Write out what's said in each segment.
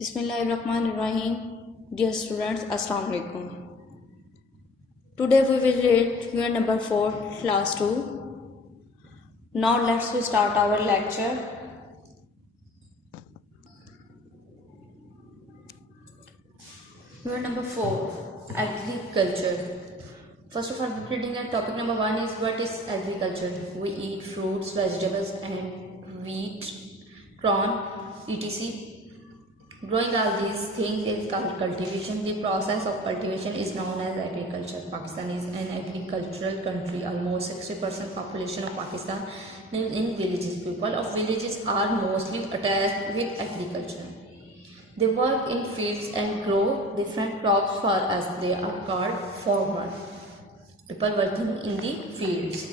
Bismillahirrahmanirrahim. Dear students, Assalamu alaikum. Today we will read unit number 4, class 2. Now let's start our lecture. Unit number 4, agriculture. First of all, reading at topic number 1 is what is agriculture. We eat fruits, vegetables and wheat, corn, etc. Growing all these things is called cultivation. The process of cultivation is known as agriculture. Pakistan is an agricultural country. Almost 60% population of Pakistan lives in villages. People of villages are mostly attached with agriculture. They work in fields and grow different crops for us. They are called farmer. People working in the fields.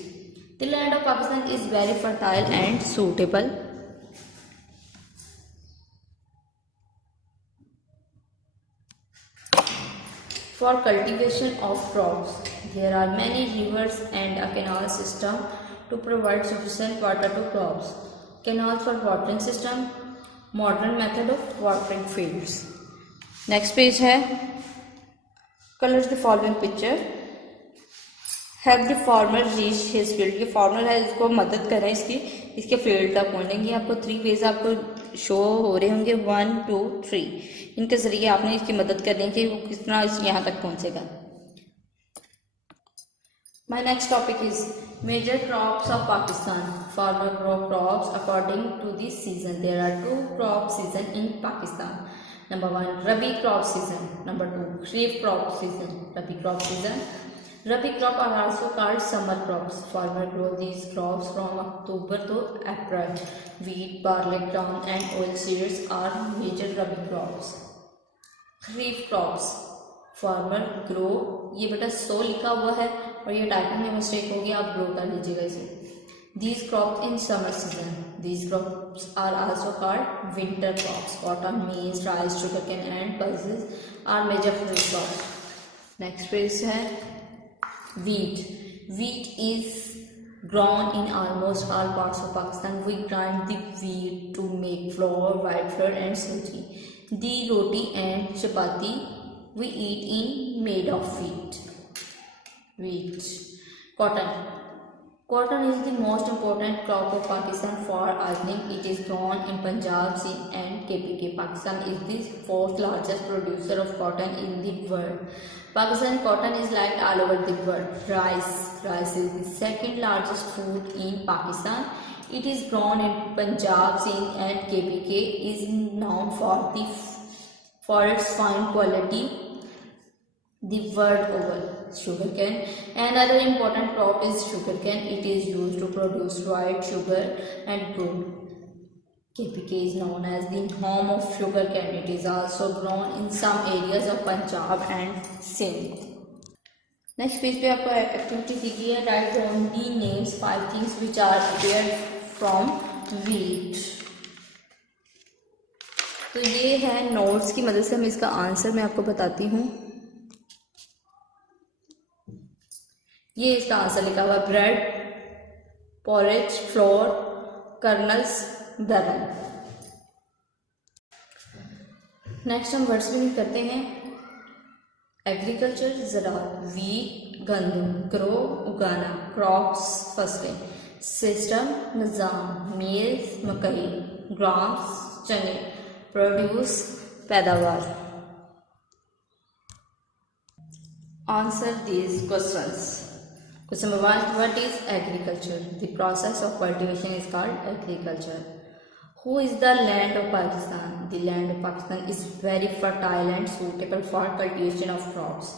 The land of Pakistan is very fertile and suitable for cultivation of crops. There are many rivers and a canal system to provide sufficient water to crops. Canals for watering system, modern method of watering fields. Next page है colors the following picture. Help the farmer reach his field. ये farmer है, इसको मदद करें इसके field तक पहुँचने की. आपको 3 वेज आपको शो हो रहे होंगे, 1, 2, 3. इनके जरिए आपने इसकी मदद करनी है कि वो किस तरह यहाँ तक पहुँचेगा. My next topic is major crops of Pakistan. Farmer grow crops according to the season. There are 2 crop season in Pakistan. Number 1, Rabi crop season. Number 2, Kharif crop season. Rabi crop season. Rabi crop are also called summer crops. Farmer grow these crops from October to April. Wheat, barley, gram and oilseeds are major Rabi crops. Kharif crops. Farmer grow, ये बेटा 100 लिखा हुआ है और ये typing में mistake होगी, आप ग्रो कर लीजिएगा इसे. These crops in summer season. These crops are also called winter crops. Cotton, maize, rice, sugarcane and pulses are major food crops. Next page है wheat. Wheat is grown in almost all parts of Pakistan. We grind the wheat to make flour, white flour and sabji. The roti and chapati we eat in made of wheat. Cotton. Cotton is the most important crop of Pakistan for ironing. It is grown in Punjab, Sindh and KPK. Pakistan is the 4th largest producer of cotton in the world. Pakistan cotton is liked all over the world. Rice is the 2nd largest food in Pakistan. It is grown in Punjab, Sindh and KPK. Is known for its fine quality the world over. Sugarcane. Another important crop is sugarcane. It is used to produce white sugar and wood. KPK is known as the home of sugarcane. It is also grown in some areas of Punjab and Sindh. Next page पे आपको activity सीखी है. Write down the names 5 things which are prepared from wheat. तो ये है notes की मदद से हम इसका आंसर मैं आपको बताती हूँ. ये इसका आंसर लिखा हुआ ब्रेड, पॉरेज, फ्लोर, कर्नल्स, बरन. नेक्स्ट हम वर्ड्स मीनिंग करते हैं. एग्रीकल्चर ज़राअत, वीट गंदम, ग्रो उगाना, क्रॉप्स फसलें, सिस्टम निज़ाम, मेज मकई, ग्राम्स चने, प्रोड्यूस पैदावार. Answer these questions. Question number 1. What is agriculture? The process of cultivation is called agriculture. Who is the land of Pakistan? The land of Pakistan is very fertile and suitable for cultivation of crops.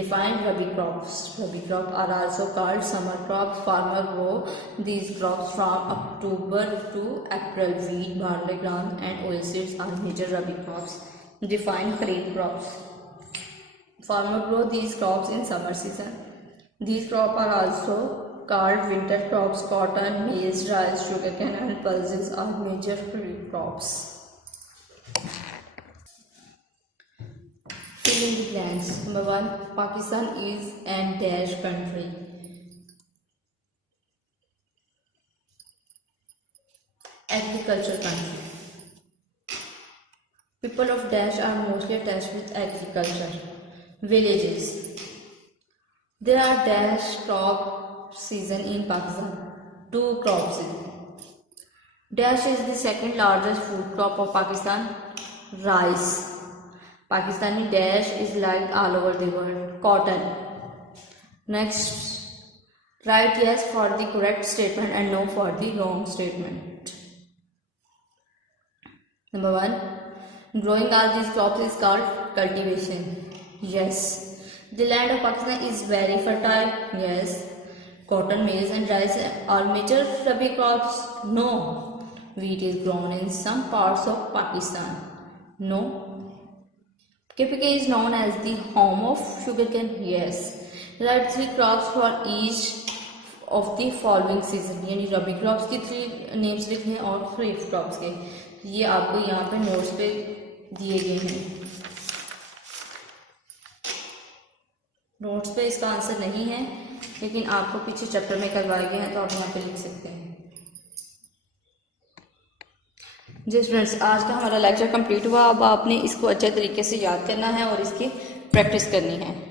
Define Rabi crops. Rabi crops are also called summer crops. Farmer grow these crops from October to April. Wheat, barley, gram and oilseeds are major Rabi crops. Define Kharif crops. Farmer grow these crops in summer season. These crops are also called winter crops. Cotton, maize, rice, sugarcane and pulses are major crops. Fill in the blanks. Number 1. Pakistan is an dash country. Agriculture country. People of dash are mostly attached with agriculture. Villages. There are dash crop season in Pakistan. 2 crop season. Dash is the second largest food crop of Pakistan. Rice. Pakistani dash is liked all over the world. Cotton. Next, write yes for the correct statement and no for the wrong statement. Number 1. Growing all these crops is called cultivation. Yes. The land of Pakistan is very fertile. Yes. Cotton, maize and rice are major rabi crops. No. Wheat is grown in some parts of Pakistan. No. KPK is known as the home of sugarcane. Yes. Write 3 crops for each of the following season. यानी रबी crops की 3 names लिखने और खरीफ crops के, ये आपको यहाँ पे notes पे दिए गए हैं. नोट्स पे इसका आंसर नहीं है, लेकिन आपको पीछे चैप्टर में करवाए गए हैं, तो आप यहाँ पे लिख सकते हैं. जी फ्रेंड्स, आज का हमारा लेक्चर कंप्लीट हुआ. अब आपने इसको अच्छे तरीके से याद करना है और इसकी प्रैक्टिस करनी है.